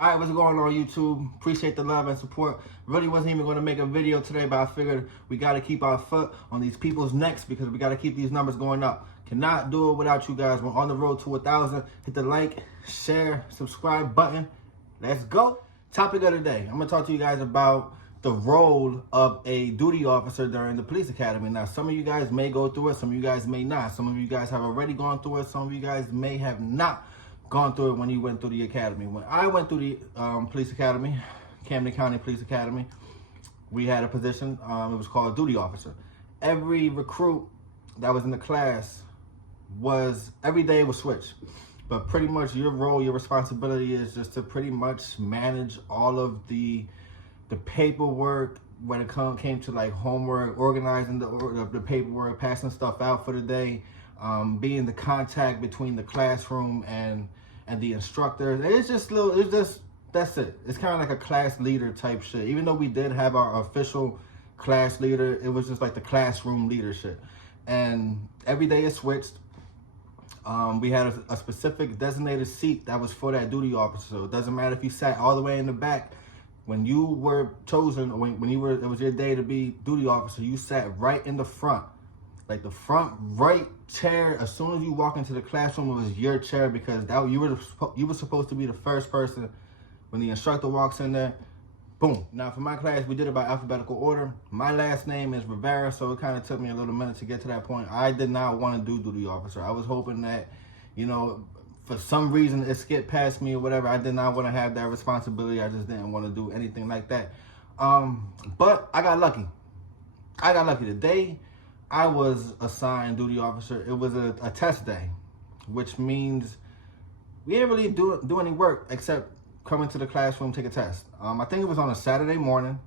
All right, what's going on, YouTube? Appreciate the love and support. Really wasn't even going to make a video today, but I figured we got to keep our foot on these people's necks because we got to keep these numbers going up. Cannot do it without you guys. We're on the road to 1,000. Hit the like, share, subscribe button. Let's go. Topic of the day. I'm going to talk to you guys about the role of a duty officer during the police academy. Now, some of you guys may go through it. Some of you guys may not. Some of you guys have already gone through it. Some of you guys may have not gone through it when you went through the academy. When I went through the police academy, Camden County Police Academy, we had a position, it was called duty officer. Every recruit that was in the class every day was switched. But pretty much your role, your responsibility is just to pretty much manage all of the paperwork when it came to like homework, organizing the paperwork, passing stuff out for the day, being the contact between the classroom and the instructors. That's it. It's kind of like a class leader type shit. Even though we did have our official class leader, it was just like the classroom leadership. And every day it switched. We had a specific designated seat that was for that duty officer. So it doesn't matter if you sat all the way in the back. When you were chosen, it was your day to be duty officer, you sat right in the front. Like the front right chair. As soon as you walk into the classroom, it was your chair because you were supposed to be the first person when the instructor walks in there. Boom. Now for my class, we did it by alphabetical order. My last name is Rivera, so it kind of took me a little minute to get to that point. I did not want to do duty officer. I was hoping that, for some reason it skipped past me or whatever. I did not want to have that responsibility. I just didn't want to do anything like that. But I got lucky. The day I was assigned duty officer, it was a test day, which means we didn't really do any work except come into the classroom, take a test. I think it was on a Saturday morning.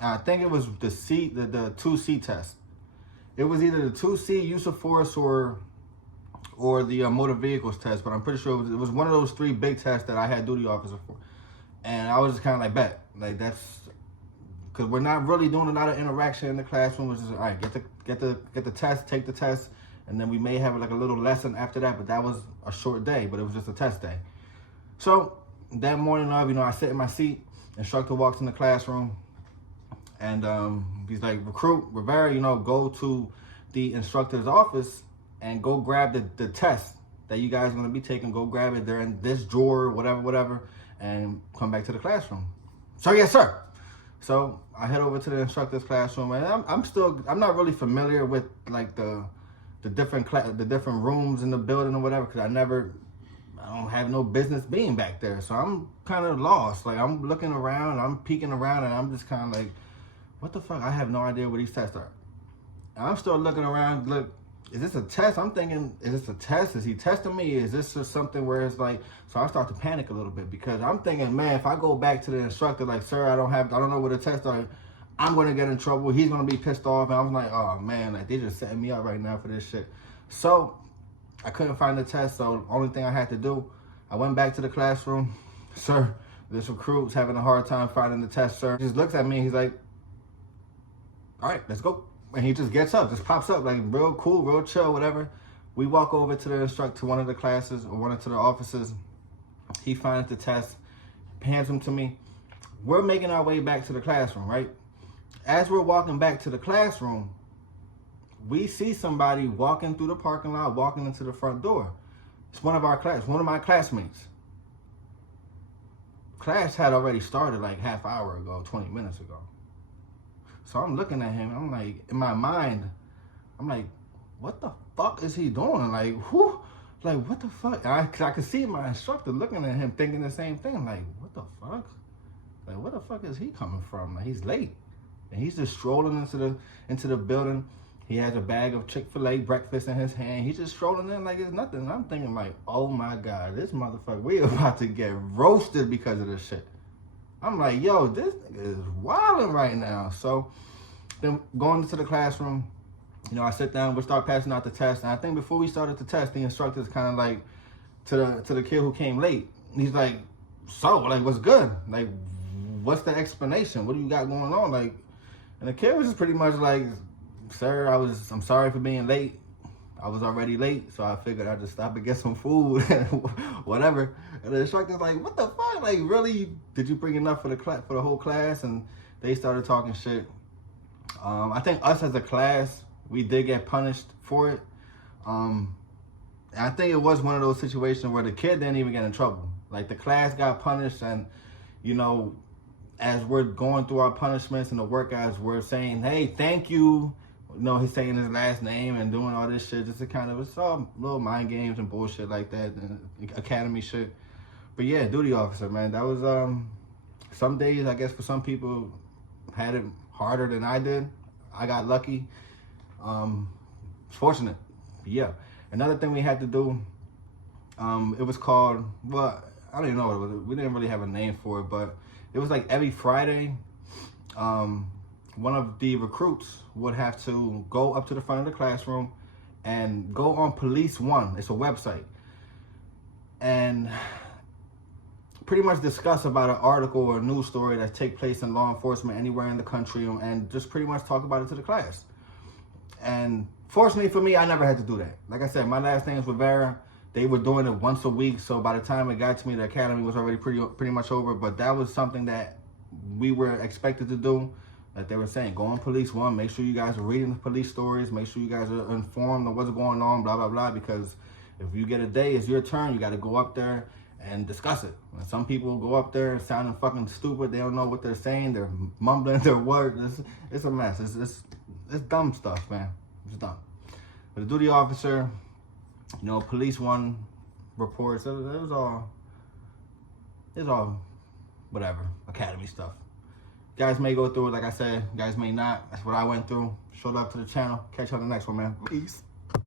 I think it was the 2C test. It was either the 2C use of force or the motor vehicles test, but I'm pretty sure it was one of those three big tests that I had duty officer for. And I was just kind of like, bet, like that's, because we're not really doing a lot of interaction in the classroom. Which is all right, get the test, take the test, and then we may have like a little lesson after that. But that was a short day, but it was just a test day. So that morning of, I sit in my seat. Instructor walks in the classroom, and he's like, "Recruit Rivera, go to the instructor's office and go grab the test that you guys are gonna be taking. Go grab it. They're in this drawer, whatever, and come back to the classroom." So yes, sir. So I head over to the instructor's classroom, and I'm not really familiar with like the different rooms in the building or whatever, because I don't have no business being back there. So I'm kind of lost. Like I'm looking around, I'm peeking around, and I'm just kind of like, what the fuck? I have no idea what these tests are. And I'm still looking around. Look, is this a test? I'm thinking, is this a test? Is he testing me? Is this just something where it's like, so I start to panic a little bit because I'm thinking, man, if I go back to the instructor, like, sir, I don't know what the tests are, I'm going to get in trouble. He's going to be pissed off. And I was like, oh man, like they just setting me up right now for this shit. So I couldn't find the test. So the only thing I had to do, I went back to the classroom. Sir, this recruit's having a hard time finding the test, sir. He just looks at me. He's like, all right, let's go. And he just gets up, just pops up, like real cool, real chill, whatever. We walk over to the instructor, to one of the classes or one of the offices. He finds the test, hands them to me. We're making our way back to the classroom, right? As we're walking back to the classroom, we see somebody walking through the parking lot, walking into the front door. It's one of my classmates. Class had already started like half hour ago, 20 minutes ago. So I'm looking at him, I'm like, in my mind, I'm like, what the fuck is he doing? Like, who? Like, what the fuck? I could see my instructor looking at him thinking the same thing. Like, what the fuck? Like, where the fuck is he coming from? Like, he's late. And he's just strolling into the building. He has a bag of Chick-fil-A breakfast in his hand. He's just strolling in like it's nothing. And I'm thinking like, oh my God, this motherfucker, we about to get roasted because of this shit. I'm like, yo, this nigga is wilding right now. So then going into the classroom, I sit down, we start passing out the test. And I think before we started the test, the instructor's kind of like, to the kid who came late, he's like, so, like, what's good? Like, what's the explanation? What do you got going on? Like, and the kid was just pretty much like, sir, I'm sorry for being late. I was already late, so I figured I'd just stop and get some food, whatever. And the instructor's like, what the fuck? Like, really? Did you bring enough for the whole class? And they started talking shit. I think us as a class, we did get punished for it. And I think it was one of those situations where the kid didn't even get in trouble. Like, the class got punished, and, you know, as we're going through our punishments and the work guys were saying, hey, thank you. You know, he's saying his last name and doing all this shit just to kind of, it's all little mind games and bullshit like that, and academy shit. But yeah, duty officer, man, that was, some days, I guess, for some people, had it harder than I did. I got lucky. Fortunate. Yeah. Another thing we had to do, it was called, well, I don't even know what it was. We didn't really have a name for it, but it was like every Friday, one of the recruits would have to go up to the front of the classroom and go on Police One. It's a website. And pretty much discuss about an article or a news story that take place in law enforcement anywhere in the country, and just pretty much talk about it to the class. And fortunately for me, I never had to do that. Like I said, my last name is Rivera. They were doing it once a week, so by the time it got to me, the academy was already pretty much over. But that was something that we were expected to do. Like they were saying, go on Police One, make sure you guys are reading the police stories, make sure you guys are informed of what's going on, blah, blah, blah. Because if you get a day, it's your turn, you got to go up there and discuss it. And some people go up there sounding fucking stupid. They don't know what they're saying. They're mumbling their words. It's a mess. It's dumb stuff, man. It's dumb. But the duty officer, you know, Police One reports, it was all whatever, academy stuff. Guys may go through it, like I said. Guys may not. That's what I went through. Show love to the channel. Catch you on the next one, man. Peace.